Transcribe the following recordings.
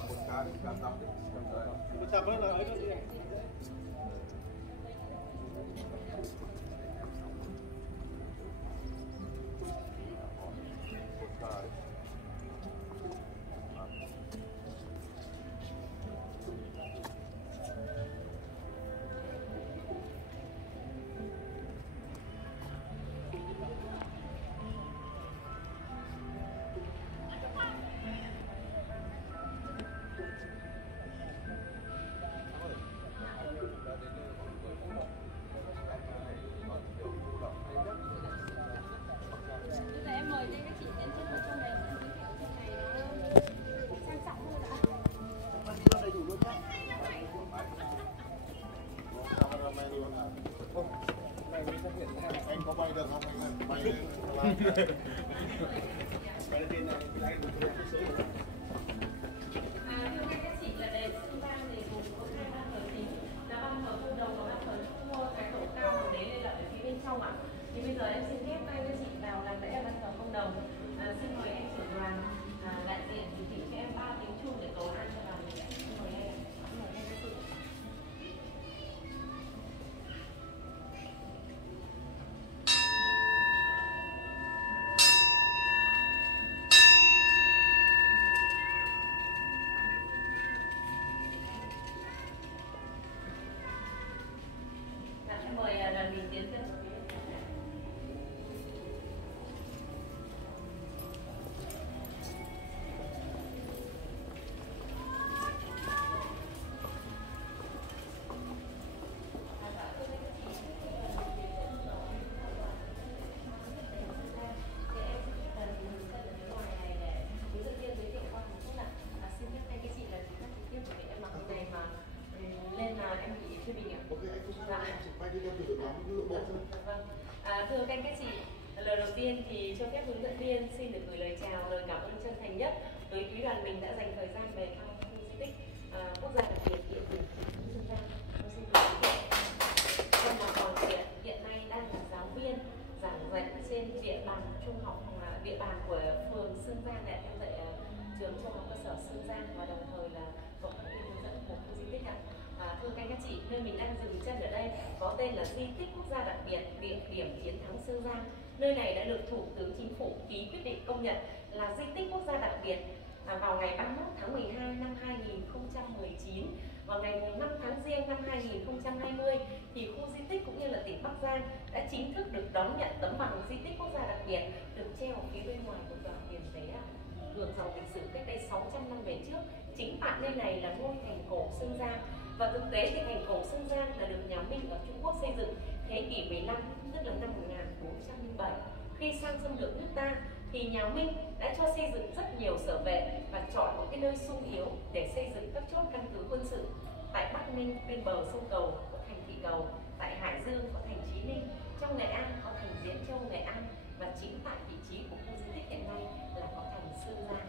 cầm một cá đi, cá tắm đi. Chập nó là ấy đó gì? Em mời lên các chị đến trên một trong này sang trọng hơn ạ. Đầy đủ luôn nhá. Anh có bay được không anh? Bay lên. Bay lên này, bay lên số. Thưa các chị là đèn xung quanh thì gồm có hai ban thờ chính là ban thờ không đồng và ban thờ trung mua. Cái tổ cao của đấy là ở phía bên trong ạ. Thì bây giờ em xin phép tay các chị vào làm lễ ban thờ không đồng. Xin mời em trưởng đoàn đại diện chỉ thị cho em 3 tiếng chuông để cầu an cho đoàn mình. Xin mời em. Xin mời em các chị. Em mời đoàn mình tiến lên. Thưa các chị, lời đầu tiên thì cho phép hướng dẫn viên xin được gửi lời chào, lời cảm ơn chân thành nhất với quý đoàn mình đã dành thời gian về thăm khu di tích quốc gia đặc biệt địa điểm Sơn Giang. Tôi xin gửi Vân là còn hiện nay đang là giáo viên giảng dạy trên địa bàn trung học địa bàn của phường Sơn Giang để em dạy trường trung học cơ sở Sơn Giang và đồng thời là tổng hợp viên hướng dẫn của khu di tích ạ. Thưa các chị, nơi mình đang dừng chân ở đây có tên là di tích quốc gia đặc biệt địa điểm chiến thắng Sơn Giang. Nơi này đã được Thủ tướng Chính phủ ký quyết định công nhận là di tích quốc gia đặc biệt vào ngày 31 tháng 12 năm 2019. Vào ngày 5 tháng Giêng năm 2020 thì khu di tích cũng như là tỉnh Bắc Giang đã chính thức được đón nhận tấm bằng di tích quốc gia đặc biệt được treo ở phía bên ngoài của tòa tiền tế đường dòng lịch sử cách đây 600 năm về trước. Chính tại nơi này là ngôi thành cổ Sơn Giang. Và thực tế thì thành cổ Sơn Giang là được nhà Minh ở Trung Quốc xây dựng thế kỷ 15, tức là năm 1407. Khi sang xâm lược nước ta thì nhà Minh đã cho xây dựng rất nhiều sở vệ và chọn một cái nơi sung yếu để xây dựng các chốt căn cứ quân sự. Tại Bắc Ninh bên bờ sông Cầu có thành Thị Cầu, tại Hải Dương có thành Chí Ninh, trong Nghệ An có thành Diễn Châu Nghệ An và chính tại vị trí của khu di tích hiện nay là có thành Sơn Giang.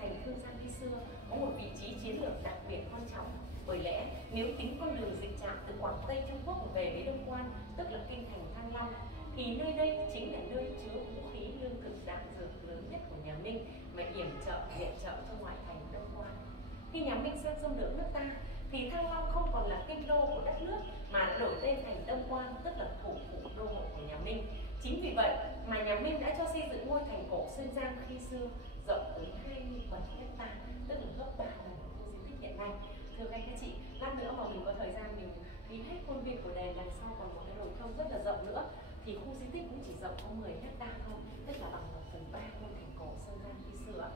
Thành Hương Giang khi xưa có một vị trí chiến lược đặc biệt quan trọng, bởi lẽ nếu tính con đường dịch trạm từ Quảng Tây Trung Quốc về với Đông Quan, tức là kinh thành Thăng Long, thì nơi đây chính là nơi chứa vũ khí lương thực đạn dược lớn nhất của nhà Minh mà yểm trợ viện trợ cho ngoại thành Đông Quan. Khi nhà Minh sang xâm lược nước ta thì Thăng Long không còn là kinh đô của đất nước mà đã đổi tên thành Đông Quan, tức là thủ phủ đô hộ của nhà Minh. Chính vì vậy mà nhà Minh đã cho xây dựng ngôi thành cổ Sơn Giang khi xưa rộng tới 27 hectare, tức là gấp 3 lần khu di tích hiện nay. Thưa các chị, lát nữa mà mình có thời gian mình đi hết khuôn viên của đền, đằng sau còn một cái đồi thông rất là rộng nữa, thì khu di tích cũng chỉ rộng có 10 hectare thôi, tức là bằng 1/3 ngôi thành cổ Sơn Giang khi xưa.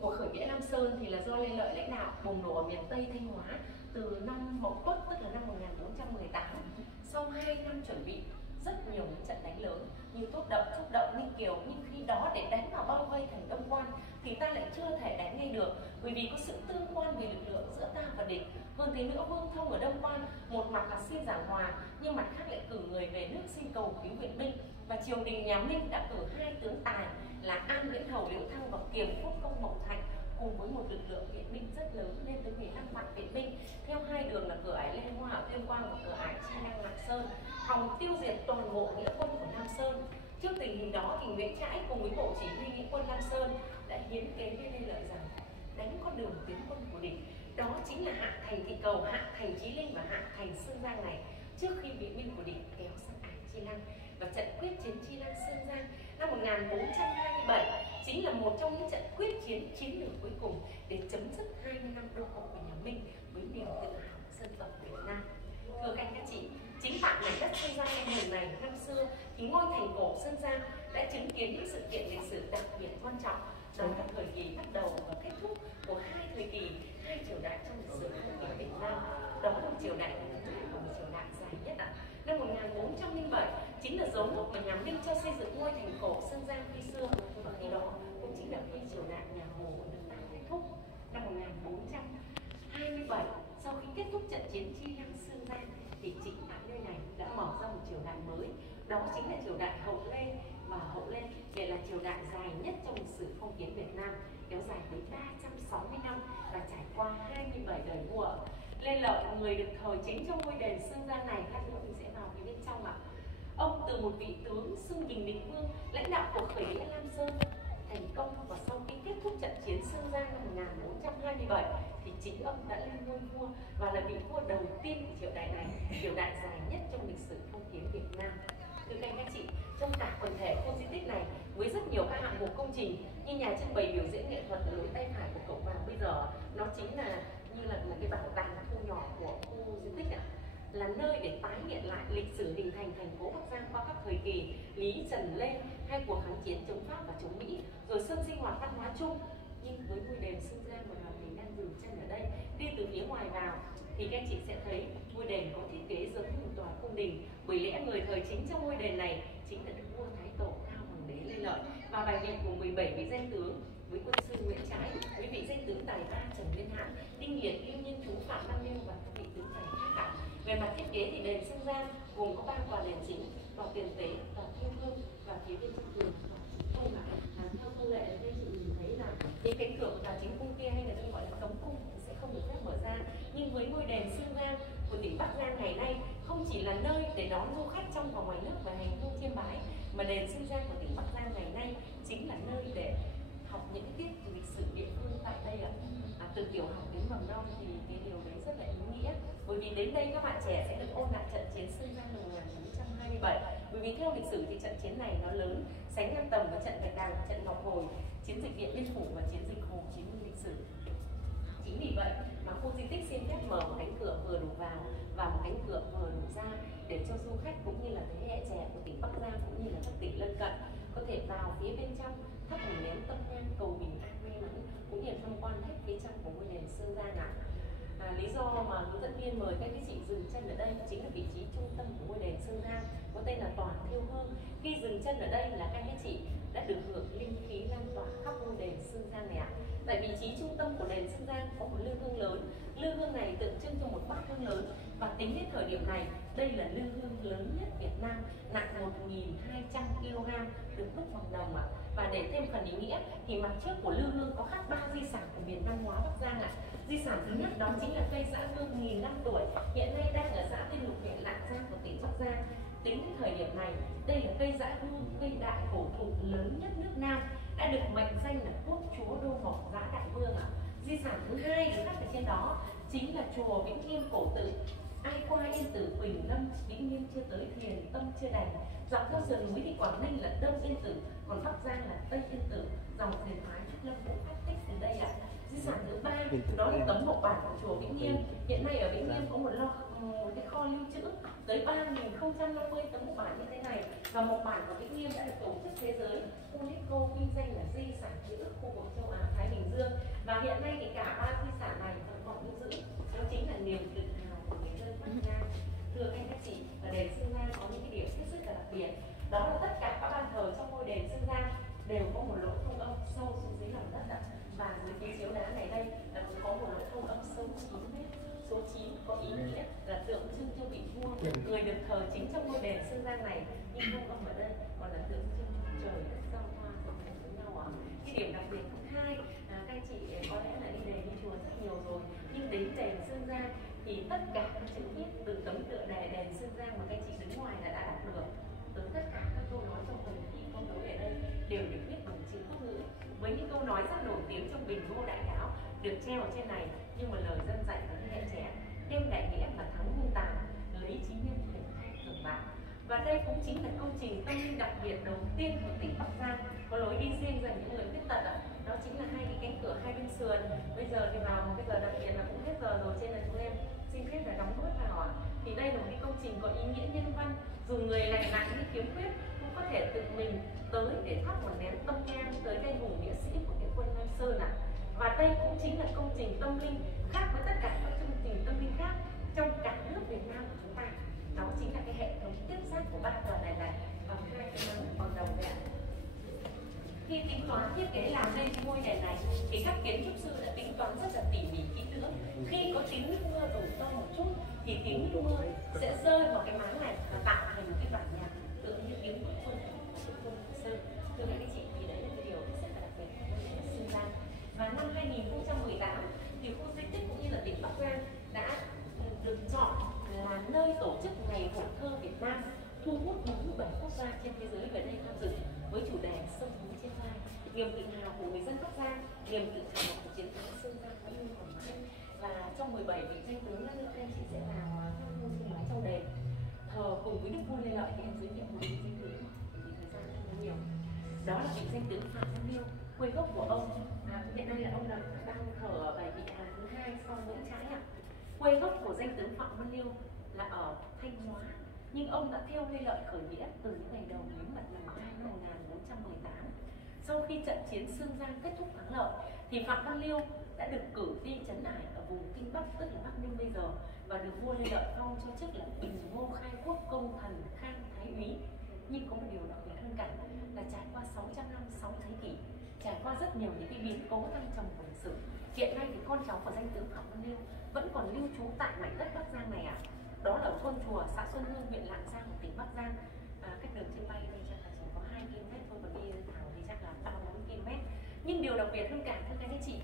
Cuộc khởi nghĩa Lam Sơn thì là do Lê Lợi lãnh đạo bùng nổ ở miền Tây Thanh Hóa từ năm Mậu Tuất, tức là năm 1418. Sau 2 năm chuẩn bị rất nhiều những trận đánh lớn như Tốt Động, Trúc Động, Ninh Kiều, nhưng khi đó để đánh vào bao vây thành Đông Quan thì ta lại chưa thể đánh ngay được, bởi vì có sự tương quan về lực lượng giữa ta và địch. Hơn thế nữa, Vương Thông ở Đông Quan một mặt là xin giảng hòa, nhưng mặt khác lại cử người về nước xin cầu cứu viện binh, và triều đình nhà Minh đã cử 2 tướng tài là An Viễn Hầu Liễu Thăng và Kiềm Quốc Công Mậu Thạnh cùng với một lực lượng viện binh rất lớn lên tới 15 vạn viện binh theo 2 đường là cửa ải Lê Hoa ở Tuyên Quang và cửa ải Chi Lăng Lạng Sơn, hòng tiêu diệt toàn bộ nghĩa quân của Nam Sơn. Trước tình hình đó thì Nguyễn Trãi cùng với bộ chỉ huy nghĩa quân Nam Sơn đã hiến kế với Lê Lợi rằng đánh con đường tiến quân của địch. Đó chính là hạ thành Thị Cầu, hạ thành Chí Linh và hạ thành Sơn Giang này trước khi viện binh của địch kéo sang Ải Chi Lăng. Và trận quyết chiến Chi Lăng Sơn Giang năm 1427 chính là một trong những trận quyết chiến chiến lược cuối cùng để chấm dứt 20 năm đô hộ của nhà Minh với niềm tự hào dân tộc Việt Nam. Thưa các anh các chị, chính tại mảnh đất Sơn Giang anh hùng này năm xưa thì ngôi thành cổ Sơn Giang đã chứng kiến những sự kiện lịch sử đặc biệt quan trọng. Đó là thời kỳ bắt đầu và kết thúc của hai thời kỳ, hai triều đại trong lịch sử của Việt Nam. Đó là triều đại thứ hai và một triều đại dài nhất ạ. Năm 1407 chính là dấu mốc mà nhà Minh cho xây dựng ngôi thành cổ Sơn Giang khi xưa, và khi đó cũng chính là khi triều đại nhà Hồ của nước ta kết thúc. Năm 1427, sau khi kết thúc trận chiến Chi Lăng Sơn Giang thì chính tại nơi này đã mở ra một triều đại mới. Đó chính là triều đại Hậu Lê, và Hậu Lê lại là triều đại dài nhất trong lịch sử phong kiến Việt Nam, kéo dài đến 360 năm và trải qua 27 đời vua. Lê Lợi, người được thờ chính trong ngôi đền Sơn Giang này, lát nữa mình sẽ vào phía bên trong ạ. Ông từ một vị tướng xưng Bình Định Vương, lãnh đạo cuộc khởi nghĩa Lam Sơn thành công, và sau khi kết thúc trận chiến Sơn Giang năm 1427 thì chính ông đã lên ngôi vua và là vị vua đầu tiên của triều đại này, triều đại dài nhất trong lịch sử phong kiến Việt Nam. Thưa các anh các chị, trong cả quần thể khu di tích này với rất nhiều các hạng mục công trình như nhà trưng bày biểu diễn nghệ thuật lối tay phải của cậu vàng bây giờ, nó chính là như là một cái bảo tàng thu nhỏ của khu di tích ạ, là nơi để tái hiện lại lịch sử hình thành thành phố Bắc Giang qua các thời kỳ Lý, Trần, Lê hay cuộc kháng chiến chống Pháp và chống Mỹ, rồi sân sinh hoạt văn hóa chung. Nhưng với ngôi đền Sơn Giang mà đoàn mình đang dừng chân ở đây, đi từ phía ngoài vào thì các chị sẽ thấy ngôi đền có thiết kế giống như một tòa cung đình, bởi lẽ người thời chính trong ngôi đền này chính là đức vua Thái Tổ Cao Hoàng đế Lê Lợi và bài vị của 17 vị danh tướng với quân sư Nguyễn Trãi, với vị danh tướng tài ba Trần Nguyên Hãn, Đinh Liệt, Lưu Nhân Chú, Phạm Văn Lưu và các vị tướng tài khác cả. Về mặt thiết kế thì đền Sơn Giang gồm có 3 tòa đền chính, tòa tiền tế, tòa thiêng hương và phía bên trong tường tòa chính cung. Theo thông lệ đây chị nhìn thấy là những cánh cửa của tòa chính cung kia hay là tôi gọi là cấm cung sẽ không được phép mở ra, nhưng với ngôi đền Sơn Giang của tỉnh Bắc Giang ngày nay không chỉ là nơi để đón du khách trong và ngoài nước và hành hương chiêm bái, mà đền Sơn Giang của tỉnh Bắc Giang ngày nay chính là nơi để học những tiết lịch sử địa phương tại đây ạ. Từ tiểu học đến mầm non thì cái điều đấy rất là ý nghĩa, bởi vì đến đây các bạn trẻ sẽ được ôn lại trận chiến Sơn Giang năm 1927. Bởi vì theo lịch sử thì trận chiến này nó lớn, sánh ngang tầm với trận Bạch Đằng, trận Ngọc Hồi, chiến dịch Điện Biên Phủ và chiến dịch Hồ Chí Minh lịch sử. Chính vì vậy mà khu di tích xin phép mở một cánh cửa vừa đủ vào và một cánh cửa vừa đủ ra để cho du khách cũng như là thế hệ trẻ của tỉnh Bắc Giang cũng như là các tỉnh lân cận có thể vào phía bên trong thắp một nén tâm nhang cầu bình an may mắn, cũng như tham quan hết phía trong của ngôi đền Sơn Giang ạ. Lý do mà hướng dẫn viên mời các chị dừng chân ở đây chính là vị trí trung tâm của ngôi đền Sơn Giang có tên là Tòa Thiêu Hương. Khi dừng chân ở đây là các chị đã được hưởng linh khí lan tỏa khắp ngôi đền Sơn Giang này ạ. Tại vị trí trung tâm của đền Sơn Giang có một lư hương lớn. Lư hương này tượng trưng cho một bát hương lớn, và tính đến thời điểm này đây là lư hương lớn nhất Việt Nam, nặng 1.200 kg, được đúc bằng đồng ạ. Và để thêm phần ý nghĩa thì mặt trước của lư hương có khắc 3 di sản của miền văn hóa Bắc Giang ạ. Di sản thứ nhất đó chính là cây dã hương 1000 năm tuổi, hiện nay đang ở xã Tiên Lục, huyện Lạng Giang của tỉnh Bắc Giang. Tính đến thời điểm này, đây là cây dã hương, cây đại cổ thụ lớn nhất nước Nam, đã được mệnh danh là quốc chúa Đô Mộc Giã Đại Vương ạ. Di sản thứ hai được khắc ở trên đó chính là chùa Vĩnh Nghiêm cổ tự. Ai qua Yên Tử, Quỳnh Lâm, Vĩnh Nghiêm chưa tới, Thiền Tâm chưa đành. Dọc theo sườn núi thì Quảng Ninh là Đông Yên Tử, còn Bắc Giang là Tây Yên Tử. Dòng huyền phái Trúc Lâm cũng phát tích từ đây ạ. Di sản thứ ba đó là tấm mộc bản của chùa Vĩnh Nghiêm. Hiện nay ở Vĩnh Nghiêm có một cái kho lưu trữ tới 3.050 tấm mộc bản như thế này, và mộc bản của Vĩnh Nghiêm đã được tổ chức thế giới UNESCO vinh danh là di sản ký ức khu vực châu Á Thái Bình Dương. Và hiện nay thì cả 3 di sản này vẫn còn lưu giữ, đó chính là niềm tự hào của người dân Bắc Giang. Thưa các anh chị, ở đền Sơn Giang có những cái điểm hết sức là đặc biệt, đó là tất cả các ban thờ trong ngôi đền Sơn Giang đều có một lỗ thông âm sâu xuống dưới lòng đất ạ. Và dưới cái chiếu đá này đây là cũng có một lỗ thông âm sâu 9 mét. Số 9 có ý nghĩa là tượng trưng cho vị vua, người được thờ chính trong ngôi đền Sơn Giang này, nhưng thông âm ở đây còn là tượng trưng cho trời đất giao thoa với nhau ạ. Cái điểm đặc biệt thứ hai, các anh chị có lẽ là đi đền đi chùa rất nhiều rồi, nhưng đến đền Sơn Giang thì tất cả các chữ viết từ tấm tựa đề đền Sơn Giang mà các anh chị đứng ngoài là đã đọc được, tới tất cả các câu nói trong phần thi công đối ở đây đều được viết bằng chữ quốc ngữ, với những câu nói rất nổi tiếng trong Bình Ngô Đại Cáo được treo ở trên này, nhưng mà lời dân dạy và thế hệ trẻ đem đại nghĩa và thắng hung tàn, lấy chí nhân để thay thường bạc. Và đây cũng chính là công trình tâm linh đặc biệt đầu tiên của tỉnh Bắc Giang, có lối đi riêng dành những người khuyết tật ạ. Đó chính là hai cái cánh cửa hai bên sườn. Bây giờ thì vào một cái giờ đặc biệt là cũng hết giờ rồi, trên là chúng em xin phép là đóng nốt vào ạ. Thì đây là một cái công trình có ý nghĩa nhân văn, dù người lành lặn như khiếm khuyết cũng có thể tự mình tới để thắp một nén tâm nhang tới anh hùng nghĩa sĩ của cái quân Lam Sơn ạ. Và đây cũng chính là công trình tâm linh khác với tất cả các chương trình tâm linh khác trong cả nước Việt Nam của chúng ta. Đó chính là cái hệ thống tiếp giáp của ba tòa này và hai cái nấm bằng đồng này. Khi tính toán thiết kế làm nên cái ngôi đền này thì các kiến trúc sư đã tính toán rất là tỉ mỉ kỹ lưỡng. Khi có tiếng nước mưa đổ to một chút thì tiếng nước mưa sẽ rơi vào cái máng này và tạo thành một cái bản nhạc tượng như tiếng của quân Sơn. Thưa các chị, thì đấy là cái điều rất là đặc biệt của Sơn Giang. Và năm 2018 thì khu di tích cũng như là tỉnh Bắc Giang đã được chọn là nơi tổ chức Ngày Hội Thơ Việt Nam, thu hút 47 quốc gia trên thế giới về đây tham dự với chủ đề Sông núi trên vai, niềm tự hào của người dân Bắc Giang, niềm tự hào của chiến thắng Sơn Giang vẫn luôn còn mãi. Và trong 17 vị danh tướng nữa các anh chị sẽ vào thăm hương mái trong đền thờ cùng với Đức Vua Lê Lợi. Thì em giới thiệu một vị danh tướng vì thời gian không có nhiều. Đó là vị danh tướng Phạm Văn Liêu, quê gốc của ông. Hiện nay là ông đang thờ ở bài vị Hà thứ 2 sau Nguyễn Trãi ạ. Quê gốc của danh tướng Phạm Văn Liêu là ở Thanh Hóa, nhưng ông đã theo Lê Lợi khởi nghĩa từ những ngày đầu lính mật lần 2 năm 1418. Sau khi trận chiến Sương Giang kết thúc thắng lợi thì Phạm Văn Liêu đã được cử đi trấn ải ở vùng Kinh Bắc, tức là Bắc Ninh bây giờ, và được vua Lê Lợi phong cho chức là Bình Ngô Khai Quốc Công Thần Khang Thái úy. Nhưng có một điều đặc biệt hơn cả là trải qua 600 năm, 6 thế kỷ, trải qua rất nhiều những cái biến cố thăng trầm của lịch sử, hiện nay thì con cháu của danh tướng Phạm Văn Liêu vẫn còn lưu trú tại mảnh đất Bắc Giang này ạ. Đó là ở thôn Chùa, xã Xuân Hương, huyện Lạng Giang của tỉnh Bắc Giang. Cách đường trên bay đây chắc là chỉ có 2 km thôi, còn đi thảo thì chắc là 3-4 km. Nhưng điều đặc biệt hơn cả thưa các anh chị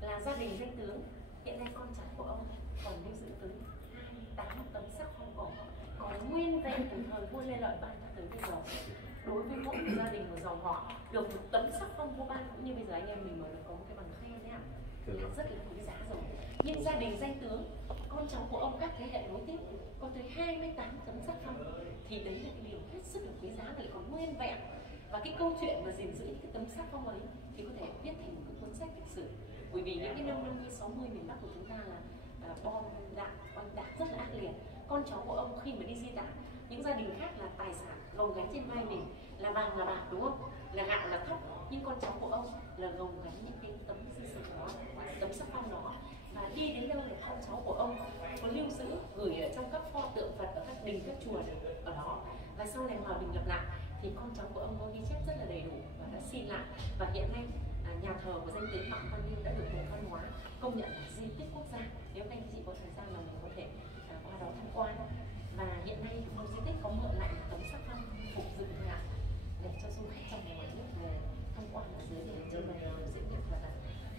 là gia đình danh tướng hiện nay con cháu của ông còn lưu giữ tới 28 tấm sắc phong cổ còn nguyên vẹn từ thời vua Lê Lợi ban cho tới bây giờ. Đối với mỗi một gia đình và dòng họ được một tấm sắc phong vua ban, cũng như bây giờ anh em mình mới được có một cái bằng khen nhé, là rất là quý giá rồi. Nhưng gia đình danh tướng, con cháu của ông các thế hệ nối tiếp có tới 28 tấm sắc phong, thì đấy là cái điều hết sức là quý giá, lại còn nguyên vẹn. Và cái câu chuyện mà gìn giữ những cái tấm sắc phong ấy thì có thể viết thành một cái cuốn sách lịch sử. Bởi vì những cái năm 50-60 miền Bắc của chúng ta là bom đạn oanh tạc rất là ác liệt. Con cháu của ông khi mà đi di tản, những gia đình khác là tài sản gồng gánh trên vai mình, là vàng là bạc đúng không, là gạo là thóc, nhưng con cháu của ông là gồng gánh những cái tấm di sản đó, tấm sắc phong đó. Và đi đến đâu là con cháu của ông có lưu giữ, gửi ở trong các pho tượng Phật ở các đình các chùa ở đó. Và sau này hòa bình lập lại thì con cháu của ông có ghi chép rất là đầy đủ và đã xin lại. Và hiện nay nhà thờ của danh tướng Phạm Văn Liêu đã được Bộ Văn hóa công nhận là di tích quốc gia. Nếu anh chị có thời gian mà mình có thể qua đó tham quan. Và hiện nay khu di tích có mượn lại một tấm sắc phong phục dựng lại để cho du khách trong và ngoài nước về tham quan ở dưới để trưng bày diễn nghệ thuật.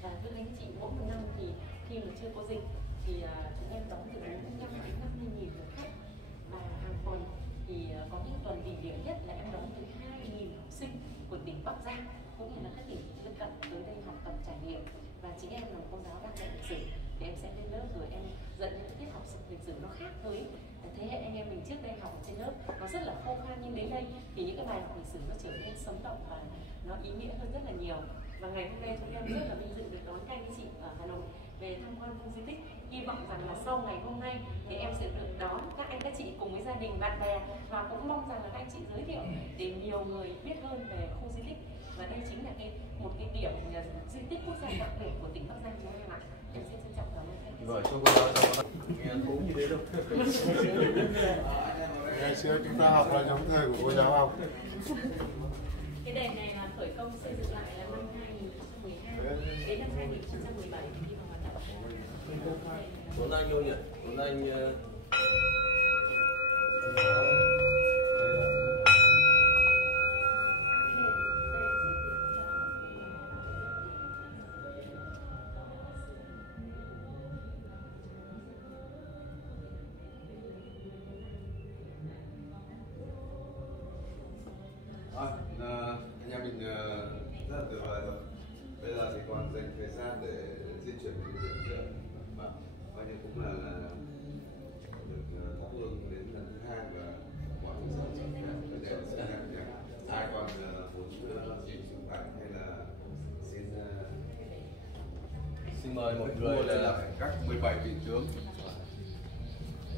Và thưa anh chị, mỗi một năm thì khi mà chưa có dịch thì chúng em đón từ 45 đến 50.000 lượt khách, và hàng tuần thì có những tuần đỉnh điểm nhất là em đón từ 2.000 học sinh của tỉnh Bắc Giang cũng như là các tỉnh lân cận tới đây học tập trải nghiệm. Và chính em là một cô giáo đang dạy lịch sử thì em sẽ lên lớp rồi em dẫn những tiết học lịch sử nó khác với thế hệ anh em mình trước đây học ở trên lớp, nó rất là khô khan, nhưng đến đây thì những cái bài học lịch sử nó trở nên sống động và nó ý nghĩa hơn rất là nhiều. Và ngày hôm nay chúng em rất là vinh dự được đón các anh chị ở Hà Nội về tham quan khu di tích. Hy vọng rằng là sau ngày hôm nay thì em sẽ được đón các anh các chị cùng với gia đình bạn bè, và cũng mong rằng là các anh chị giới thiệu để nhiều người biết hơn về khu di tích. Và đây chính là một cái điểm di tích quốc gia đặc biệt của tỉnh Bắc Giang chúng em ạ. Em xin trân trọng cảm ơn các anh chị. Rồi, cho cô giáo cho nghe thú như thế đâu. Ngày xưa chúng ta học là giống thời của cô giáo học. Cái đền này là khởi công xây dựng lại là năm 2012 đến năm 2017 thì đi vào hoạt động. Tuấn Anh đâu nhỉ? Tuấn Anh anh em mình rất là tuyệt vời rồi. Bây giờ thì còn dành thời gian để di chuyển đến hiện trường và coi như cũng là được thắp hương đến lần thứ hai và mọi người sẽ chuẩn bị để sẽ làm nhé. Ai còn muốn xin xung quanh hay là xin mời mọi người là là các 17 vị tướng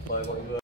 mời mọi người